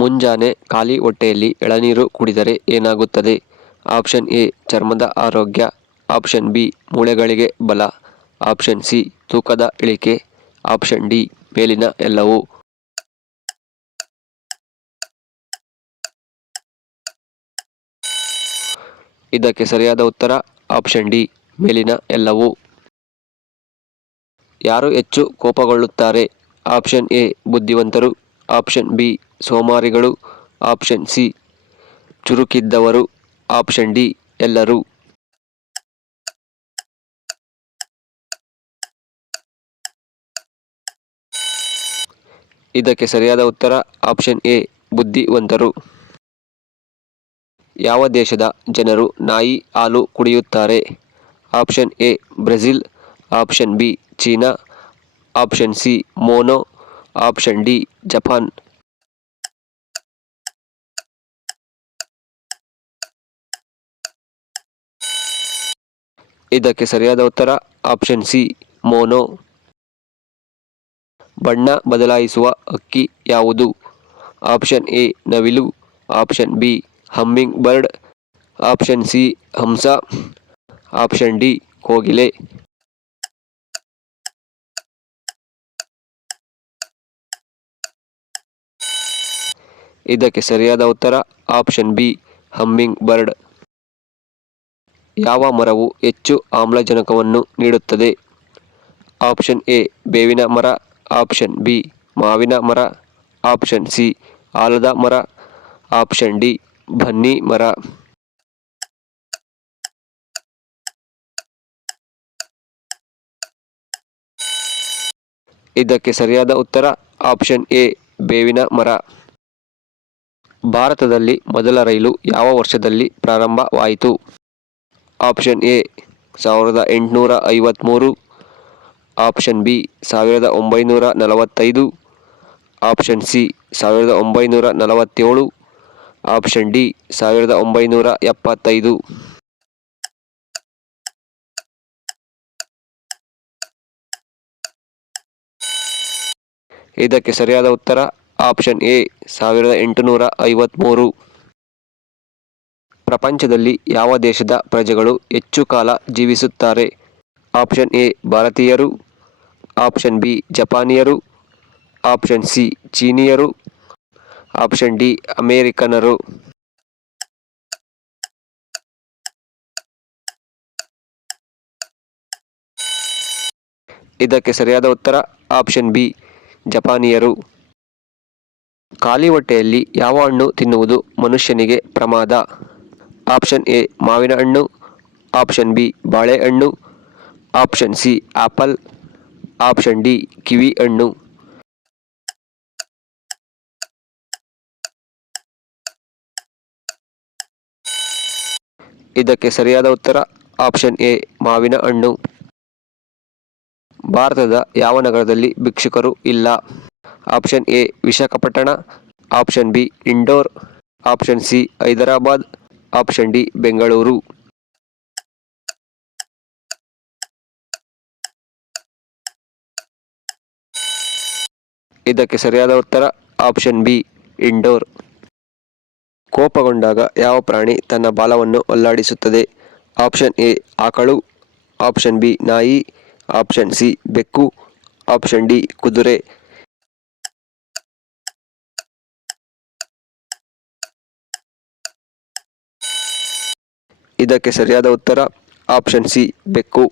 ಮುಂಜಾನೆ ಖಾಲಿ ಹೊಟ್ಟೆಯಲ್ಲಿ ಎಳನೀರು ಕುಡಿದರೆ ಏನಾಗುತ್ತದೆ? ಆಪ್ಷನ್ ಎ ಚರ್ಮದ ಆರೋಗ್ಯ, ಆಪ್ಷನ್ ಬಿ ಮೂಳೆಗಳಿಗೆ ಬಲ, ಆಪ್ಷನ್ ಸಿ ತೂಕದ ಇಳಿಕೆ, ಆಪ್ಷನ್ ಡಿ ಮೇಲಿನ ಎಲ್ಲವೂ. ಇದಕ್ಕೆ ಸರಿಯಾದ ಉತ್ತರ ಆಪ್ಷನ್ ಡಿ ಮೇಲಿನ ಎಲ್ಲವೂ. ಯಾರು ಹೆಚ್ಚು ಕೋಪಗೊಳ್ಳುತ್ತಾರೆ? ಆಪ್ಷನ್ ಎ ಬುದ್ಧಿವಂತರು, ಆಪ್ಷನ್ ಬಿ ಸೋಮಾರಿಗಳು, ಆಪ್ಷನ್ ಸಿ ಚುರುಕಿದ್ದವರು, ಆಪ್ಷನ್ ಡಿ ಎಲ್ಲರೂ. ಇದಕ್ಕೆ ಸರಿಯಾದ ಉತ್ತರ ಆಪ್ಷನ್ ಎ ಬುದ್ಧಿವಂತರು. ಯಾವ ದೇಶದ ಜನರು ನಾಯಿ ಹಾಲು ಕುಡಿಯುತ್ತಾರೆ? Option A Brazil, option B China, option C ಮೋನೋ, ಆಪ್ಷನ್ ಡಿ ಜಪಾನ್. ಇದಕ್ಕೆ ಸರಿಯಾದ ಉತ್ತರ ಆಪ್ಷನ್ ಸಿ ಮೋನೋ. ಬಣ್ಣ ಬದಲಾಯಿಸುವ ಹಕ್ಕಿ ಯಾವುದು? ಆಪ್ಷನ್ ಎ ನವಿಲು, option B hummingbird, option C ಹಂಸ, ಆಪ್ಷನ್ ಡಿ ಕೋಗಿಲೆ. ಇದಕ್ಕೆ ಸರಿಯಾದ ಉತ್ತರ ಆಪ್ಷನ್ ಬಿ ಹಮ್ಮಿಂಗ್ ಬರ್ಡ್. ಯಾವ ಮರವು ಹೆಚ್ಚು ಆಮ್ಲಜನಕವನ್ನು ನೀಡುತ್ತದೆ? ಆಪ್ಷನ್ ಎ ಬೇವಿನ ಮರ, ಆಪ್ಷನ್ ಬಿ ಮಾವಿನ ಮರ, ಆಪ್ಷನ್ ಸಿ ಆಲದ ಮರ, ಆಪ್ಷನ್ ಡಿ ಬನ್ನಿ ಮರ. ಇದಕ್ಕೆ ಸರಿಯಾದ ಉತ್ತರ ಆಪ್ಷನ್ ಎ ಬೇವಿನ ಮರ. ಭಾರತದಲ್ಲಿ ಮೊದಲ ರೈಲು ಯಾವ ವರ್ಷದಲ್ಲಿ ಪ್ರಾರಂಭವಾಯಿತು? Option A 1853, option B 1945, option C 1947, option D 1975. ಇದಕ್ಕೆ ಸರಿಯಾದ ಉತ್ತರ ಆಪ್ಷನ್ ಎ 1853. ಪ್ರಪಂಚದಲ್ಲಿ ಯಾವ ದೇಶದ ಪ್ರಜೆಗಳು ಹೆಚ್ಚು ಕಾಲ ಜೀವಿಸುತ್ತಾರೆ? ಆಪ್ಷನ್ ಎ ಭಾರತೀಯರು, ಆಪ್ಷನ್ ಬಿ ಜಪಾನಿಯರು, ಆಪ್ಷನ್ ಸಿ ಚೀನಿಯರು, ಆಪ್ಷನ್ ಡಿ ಅಮೇರಿಕನರು. ಇದಕ್ಕೆ ಸರಿಯಾದ ಉತ್ತರ ಆಪ್ಷನ್ ಬಿ ಜಪಾನಿಯರು. ಖಾಲಿ ಹೊಟ್ಟೆಯಲ್ಲಿ ಯಾವ ಹಣ್ಣು ತಿನ್ನುವುದು ಮನುಷ್ಯನಿಗೆ ಪ್ರಮಾದ? ಆಪ್ಷನ್ ಎ ಮಾವಿನ ಹಣ್ಣು, ಆಪ್ಷನ್ ಬಿ ಬಾಳೆಹಣ್ಣು, option C apple, option D kiwi ಹಣ್ಣು. ಇದಕ್ಕೆ ಸರಿಯಾದ ಉತ್ತರ ಆಪ್ಷನ್ ಎ ಮಾವಿನ ಹಣ್ಣು. ಭಾರತದ ಯಾವ ನಗರದಲ್ಲಿ ಭಿಕ್ಷುಕರು ಇಲ್ಲ? Option A Visakhapatnam, option B indoor, option C Hyderabad, option D Bengaluru. ಇದಕ್ಕೆ ಸರಿಯಾದ ಉತ್ತರ ಆಪ್ಷನ್ ಬಿ ಇಂಡೋರ್. ಕೋಪಗೊಂಡಾಗ ಯಾವ ಪ್ರಾಣಿ ತನ್ನ ಬಾಲವನ್ನು ಅಲ್ಲಾಡಿಸುತ್ತದೆ? ಆಪ್ಷನ್ ಎ ಆಕಳು, ಆಪ್ಷನ್ ಬಿ ನಾಯಿ, ಆಪ್ಷನ್ ಸಿ ಬೆಕ್ಕು, ಆಪ್ಷನ್ ಡಿ ಕುದುರೆ. ಇದಕ್ಕೆ ಸರಿಯಾದ ಉತ್ತರ ಆಪ್ಷನ್ ಸಿ ಬೆಕ್ಕು.